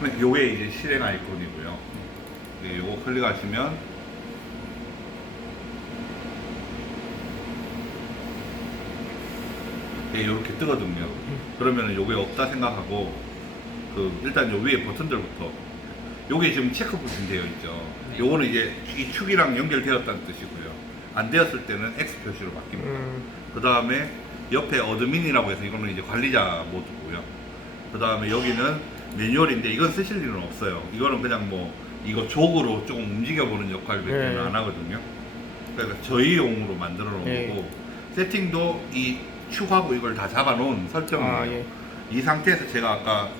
근데 요게 이제 실행 아이콘이고요. 네, 요거 클릭하시면 네, 요렇게 뜨거든요. 그러면은 요게 없다 생각하고 그 일단 요 위에 버튼들부터 요게 지금 체크 버튼 되어 있죠. 요거는 이제 이 축이랑 연결되었다는 뜻이고요. 안 되었을 때는 X 표시로 바뀝니다. 음, 그 다음에 옆에 어드민이라고 해서 이거는 이제 관리자 모드고요. 그 다음에 여기는 매뉴얼인데 이건 쓰실 일은 없어요. 이거는 그냥 뭐 이거 족으로 조금 움직여보는 역할밖에 네. 안 하거든요. 그러니까 저희 용으로 만들어 놓은 네. 거고 세팅도 이 축하고 이걸 다 잡아놓은 설정이에요. 아, 예. 이 상태에서 제가 아까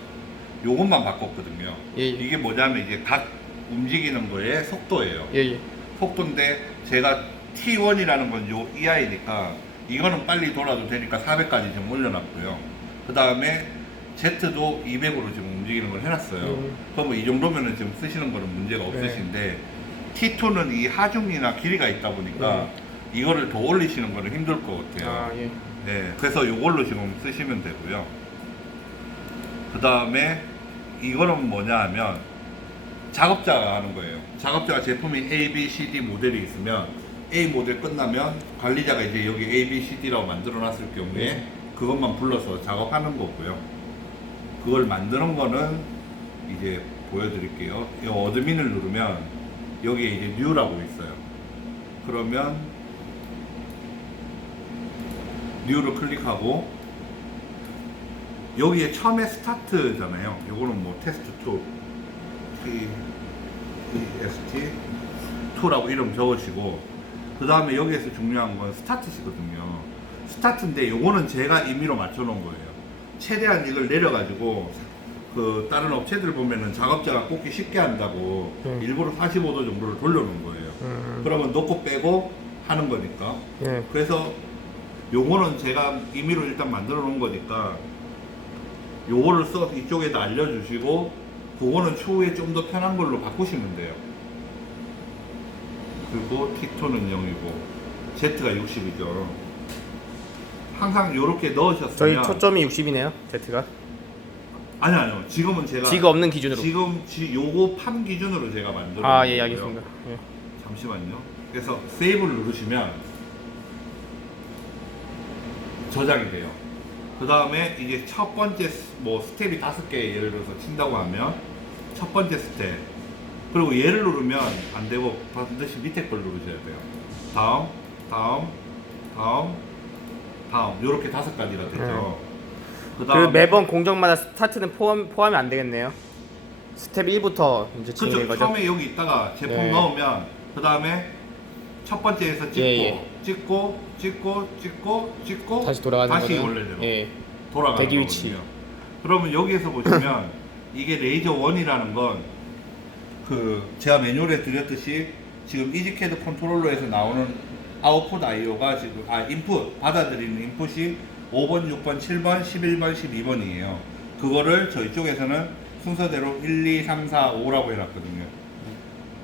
요것만 바꿨거든요. 예, 예. 이게 뭐냐면 이제 각 움직이는 거의 속도예요. 예, 예. 속도인데 제가 T1이라는 건 요 EI니까 이거는 빨리 돌아도 되니까 400까지 지금 올려놨고요. 그 다음에 Z도 200으로 지금 움직이는 걸 해놨어요. 음. 그럼 이 정도면은 지금 쓰시는 거는 문제가 없으신데 T2는 이 하중이나 길이가 있다 보니까 이거를 더 올리시는 거는 힘들 것 같아요. 아, 예. 네, 그래서 이걸로 지금 쓰시면 되고요. 그 다음에 이거는 뭐냐 하면 작업자가 하는 거예요. 작업자가 제품이 A, B, C, D 모델이 있으면 A 모델 끝나면 관리자가 이제 여기 A, B, C, D라고 만들어 놨을 경우에 그것만 불러서 작업하는 거고요. 그걸 만드는 거는 이제 보여드릴게요. 이 어드민을 누르면 여기에 이제 뉴라고 있어요. 그러면 뉴를 클릭하고 여기에 처음에 스타트잖아요. 요거는 뭐 테스트 2 T E S T 2라고 이름 적으시고 그 다음에 여기에서 중요한 건 스타트시거든요. 스타트인데 요거는 제가 임의로 맞춰놓은 거예요. 최대한 이걸 내려가지고 그 다른 업체들 보면은 작업자가 꽂기 쉽게 한다고 음. 일부러 45도 정도를 돌려놓은 거예요. 음, 그러면 놓고 빼고 하는 거니까 예. 그래서 요거는 제가 임의로 일단 만들어 놓은 거니까 요거를 써 이쪽에다 알려주시고 그거는 추후에 좀 더 편한 걸로 바꾸시면 돼요 그리고 T2는 0이고 Z가 60이죠 항상 요렇게 저희 넣으셨으면 초점이 60이네요. Z가. 아니 아니요 지금은 제가 지가 없는 기준으로. 지금 지, 요거 판 기준으로 제가 만들어 아, 예. 알겠습니다. 예. 잠시만요. 그래서 세이브를 누르시면 저장이 돼요. 그 다음에 이제 첫 번째 스- 뭐 스텝이 다섯 개 예를 들어서 친다고 하면 첫 번째 스텝 그리고 얘를 누르면 안 되고 반드시 밑에 걸 누르셔야 돼요. 다음, 다음, 다음, 다음 이렇게 다섯 가지가 되죠. 그그 매번 공정마다 스타트는 포함 포함이 안 되겠네요. 스텝 1부터 이제 진행된. 거죠. 처음에 여기 있다가 제품 네. 넣으면 그 다음에 첫 번째에서 찍고 예, 예. 찍고 찍고 찍고 찍고 다시 돌아가는 다시 거는 원래대로 예. 돌아가는 대기 위치. 거거든요. 그러면 여기에서 보시면 이게 레이저 1이라는 건 그 제가 매뉴얼에 드렸듯이 지금 이지캐드 컨트롤러에서 나오는 아웃풋 IO가 지금 아 인풋 받아들이는 인풋이 5번, 6번, 7번, 11번, 12번이에요. 그거를 저희 쪽에서는 순서대로 1, 2, 3, 4, 5라고 해놨거든요.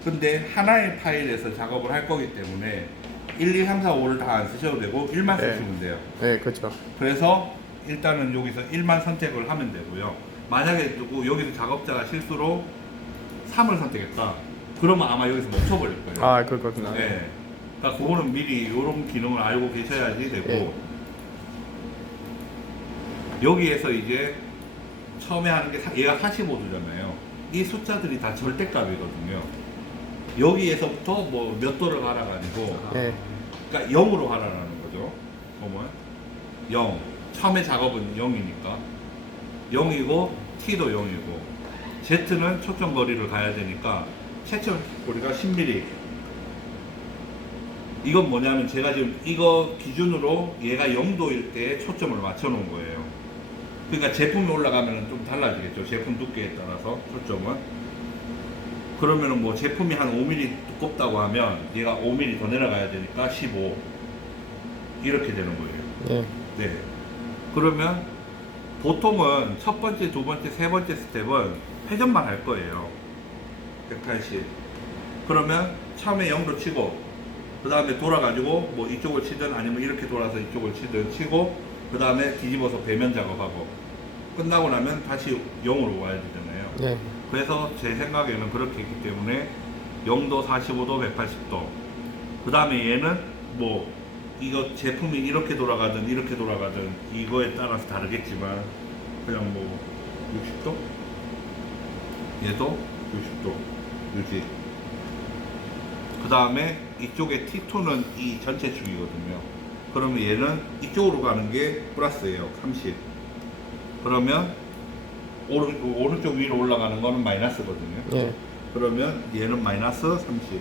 근데 하나의 파일에서 작업을 할 거기 때문에 1, 2, 3, 4, 5를 다 안 쓰셔도 되고 1만 네. 쓰시면 돼요. 네, 그렇죠. 그래서 일단은 여기서 1만 선택을 하면 되고요. 만약에 누구 여기서 작업자가 실수로 3을 선택했다. 그러면 아마 여기서 멈춰버릴 거예요. 아, 그렇구나. 네. 그러니까 그거는 미리 이런 기능을 알고 계셔야지 되고 네. 여기에서 이제 처음에 하는 게 사- 얘가 45도잖아요. 이 숫자들이 다 절대값이거든요. 여기에서부터 뭐 몇 도를 가라가지고 예. 그러니까 0으로 하라는 거죠. 보면 0. 처음에 작업은 0이니까 0이고 t도 0이고 z는 초점 거리를 가야 되니까 최점 거리가 10mm. 이건 뭐냐면 제가 지금 이거 기준으로 얘가 0도일 때 초점을 맞춰 놓은 거예요. 그러니까 제품이 올라가면 좀 달라지겠죠. 제품 두께에 따라서 초점은. 그러면은 뭐 제품이 한 5mm 두껍다고 하면 얘가 5mm 더 내려가야 되니까 15 이렇게 되는 거예요. 예. 네. 그러면 보통은 첫 번째, 두 번째, 세 번째 스텝은 회전만 할 거예요. 180. 그러면 처음에 0로 치고 그 다음에 돌아가지고 뭐 이쪽을 치든 아니면 이렇게 돌아서 이쪽을 치든 치고 그 다음에 뒤집어서 배면 작업하고 끝나고 나면 다시 0으로 와야 되잖아요. 네. 그래서 제 생각에는 그렇게 했기 때문에 0도, 45도, 180도. 그 다음에 얘는 뭐 이거 제품이 이렇게 돌아가든 이렇게 돌아가든 이거에 따라서 다르겠지만 그냥 뭐 60도? 얘도 60도 유지. 그 다음에 이쪽에 T2는 이 전체 축이거든요. 그러면 얘는 이쪽으로 가는 게 플러스예요. 30. 그러면 오른, 오른쪽 위로 올라가는 거는 마이너스거든요. 예. 그러면 얘는 마이너스 30.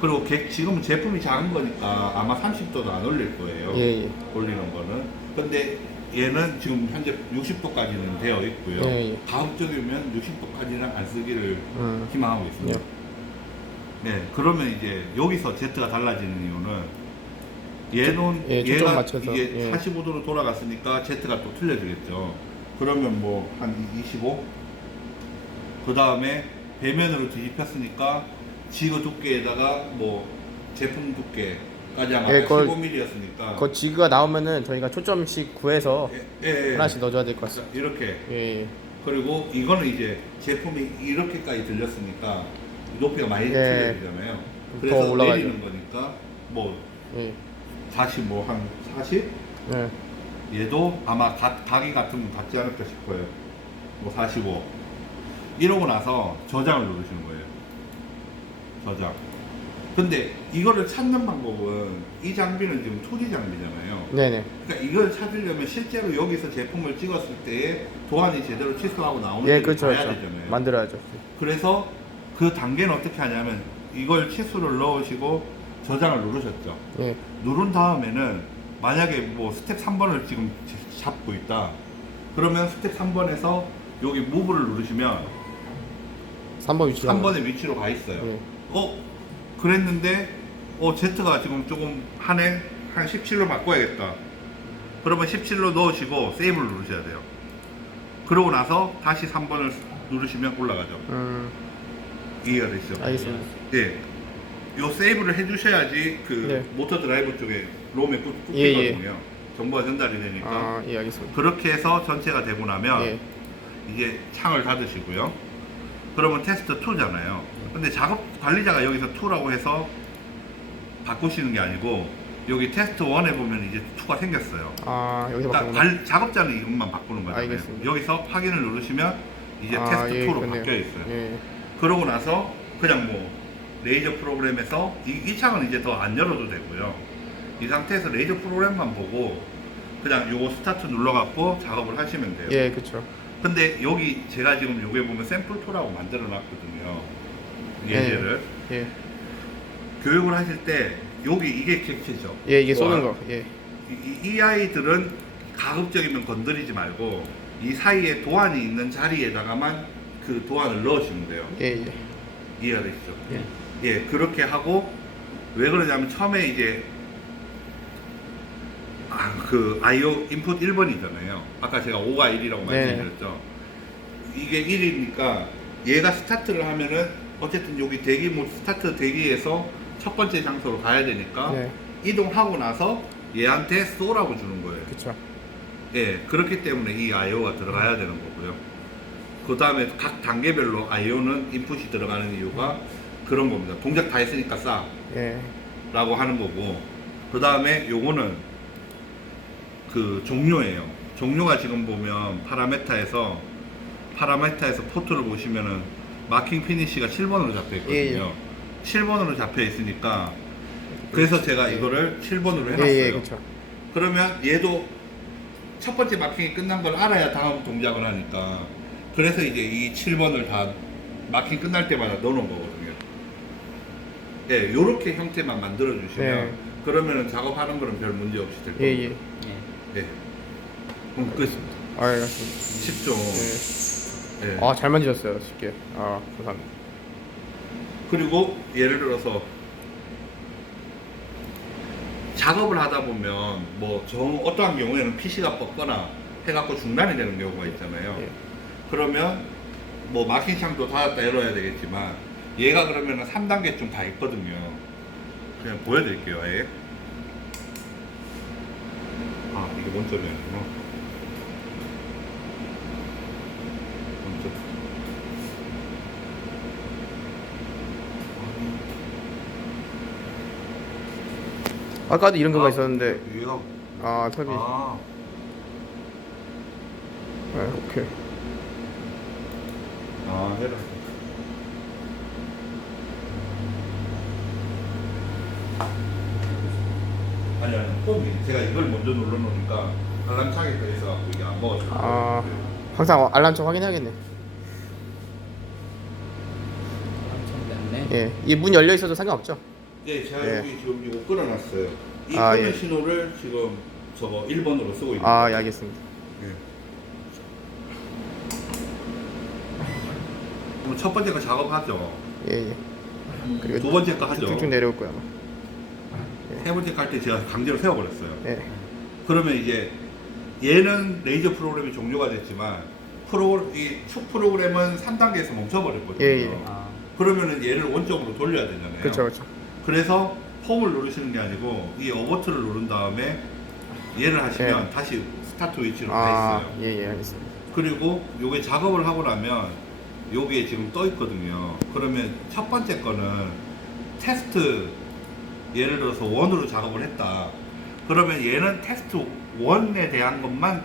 그리고 개- 지금 제품이 작은 거니까 아마 30도도 안 올릴 거예요. 예, 예. 올리는 거는. 근데 얘는 지금 현재 60도까지는 되어 있고요. 예, 예. 가급적이면 60도까지는 안 쓰기를 음. 희망하고 있습니다. 네, 그러면 이제 여기서 Z가 달라지는 이유는 얘는 예, 초점 얘가 맞춰서, 이게 예. 45도로 돌아갔으니까 Z가 또 틀려지겠죠. 그러면 뭐 한 25? 그 다음에 배면으로 뒤집혔으니까 지그 두께에다가 뭐 제품 두께까지 아마 예, 그걸- 15mm였으니까 그 지그가 나오면은 저희가 초점씩 구해서 예, 예, 예. 하나씩 넣어줘야 될 것 같습니다. 이렇게 예, 예. 그리고 이거는 이제 제품이 이렇게까지 들렸으니까 높이가 많이 네. 틀려지잖아요. 더 그래서 올라가죠. 내리는 거니까 뭐 예. 다시 뭐한 40? 예. 얘도 아마 각, 각이 같으면 같지 않을까 싶어요. 뭐 45. 이러고 나서 저장을 누르시는 거예요. 저장. 근데 이거를 찾는 방법은 이 장비는 지금 2D 장비잖아요. 네네. 그러니까 이걸 찾으려면 실제로 여기서 제품을 찍었을 때에 도안이 제대로 취소하고 나오는 예, 걸 그렇죠, 봐야 그렇죠. 되잖아요. 만들어야죠. 그래서 그 단계는 어떻게 하냐면 이걸 치수를 넣으시고 저장을 누르셨죠. 예. 누른 다음에는 만약에 뭐 스텝 3번을 지금 잡고 있다. 그러면 스텝 3번에서 여기 무브를 누르시면 3번 위치가 3번의 위치로 가 있어요. 예. 어? 그랬는데 어 Z가 지금 조금 한해 한 17로 바꿔야겠다. 그러면 17로 넣으시고 세이브를 누르셔야 돼요. 그러고 나서 다시 3번을 누르시면 올라가죠. 음, 이해가 되시죠? 알겠습니다. 예. 요 세이브를 해주셔야지 그 네. 모터 드라이브 쪽에 롬에 꽂- 예, 꽂히거든요. 정보가 전달이 되니까. 아, 예, 알겠습니다. 그렇게 해서 전체가 되고 나면 예. 이제 창을 닫으시고요. 그러면 테스트 2잖아요. 근데 작업 관리자가 여기서 2라고 해서 바꾸시는 게 아니고 여기 테스트 1에 보면 이제 2가 생겼어요. 아, 여기서 그러니까 바꾸는구나. 관- 작업자는 이것만 바꾸는 거잖아요. 알겠습니다. 여기서 확인을 누르시면 이제 아, 테스트 예, 2로 그렇네요. 바뀌어 있어요. 예. 그러고 나서 그냥 뭐 레이저 프로그램에서 이, 이 창은 이제 더 안 열어도 되고요. 이 상태에서 레이저 프로그램만 보고 그냥 요거 스타트 눌러갖고 작업을 하시면 돼요. 예, 그렇죠. 근데 여기 제가 지금 요게 보면 샘플 토라고 만들어 놨거든요. 예제를 예. 교육을 하실 때 여기 이게 객체죠. 예, 이게 또한 쏘는 거. 예. 이, 이 아이들은 가급적이면 건드리지 말고 이 사이에 도안이 있는 자리에다가만 그 도안을 넣으시면 돼요. 예, 예. 이해가 되시죠? 예. 예, 그렇게 하고 왜 그러냐면 처음에 이제 아, 그 IO 인풋 1번이잖아요. 아까 제가 5가 1이라고 네. 말씀드렸죠. 이게 1이니까 얘가 스타트를 하면은 어쨌든 여기 대기 모 스타트 대기에서 첫 번째 장소로 가야 되니까 네. 이동하고 나서 얘한테 쏘라고 주는 거예요. 그렇죠. 예, 그렇기 때문에 이 IO가 들어가야 되는 거고요. 그 다음에 각 단계별로 IO는 인풋이 들어가는 이유가 그런 겁니다. 동작 다 했으니까 싸. 예. 라고 하는 거고. 그 다음에 요거는 그 종료예요. 종료가 지금 보면 파라메타에서, 파라메타에서 포트를 보시면은 마킹 피니시가 7번으로 잡혀 있거든요. 예, 7번으로 잡혀 있으니까 그래서 제가 이거를 7번으로 예, 해놨어요. 예, 그렇죠. 그러면 얘도 첫 번째 마킹이 끝난 걸 알아야 다음 동작을 하니까 그래서 이제 이 7번을 다 마킹 끝날 때마다 넣어놓은 거거든요. 네, 요렇게 형태만 만들어 주시면 네. 그러면은 작업하는 거는 별 문제 없이 될 예, 겁니다. 예. 네. 그럼 끝. 아, 알겠습니다. 쉽죠. 예. 네. 아, 잘 만지셨어요. 쉽게. 아, 감사합니다. 그리고 예를 들어서 작업을 하다 보면 뭐 저 어떠한 경우에는 PC가 뻗거나 해갖고 중단이 되는 경우가 있잖아요. 예. 그러면 뭐 마킹창도 닫았다 열어야 되겠지만 얘가 그러면 3단계쯤 다 있거든요. 그냥 보여드릴게요. 아예. 아 이게 원점이었구나. 아까도 이런 거가 아, 있었는데 얘가 아 탑이 아 네, 오케이 아, 해라. 아니, 아니, 홈이 제가 이걸 먼저 눌러놓으니까 알람 차게 돼 있어갖고 이게 안 먹어져. 아 항상 알람처 확인해야겠네. 예, 이 문 열려 있어도 상관없죠? 네, 제가 예. 여기 지금 이거 끊어놨어요. 이 아, 끊은 예. 신호를 지금 저거 1번으로 쓰고 있는 아. 예, 알겠습니다. 예. 그럼 첫 번째 거 작업하죠. 예, 예. 그리고 두 번째 거 하죠. 쭉쭉 내려올 거야. 아마. 세 번째 거 할 때 제가 강제로 세워버렸어요. 예, 그러면 이제 얘는 레이저 프로그램이 종료가 됐지만 프로 이축 프로그램은 3단계에서 멈춰버렸거든요. 예, 예. 아, 그러면은 얘를 원점으로 돌려야 되잖아요. 그렇죠, 그렇죠. 그래서 홈을 누르시는 게 아니고 이 어버트를 누른 다음에 얘를 하시면 예. 다시 스타트 위치로 가 아, 있어요. 예, 예, 알겠습니다. 그리고 요게 작업을 하고 나면 여기에 지금 떠 있거든요. 그러면 첫 번째 거는 테스트 예를 들어서 원으로 작업을 했다. 그러면 얘는 테스트 원에 대한 것만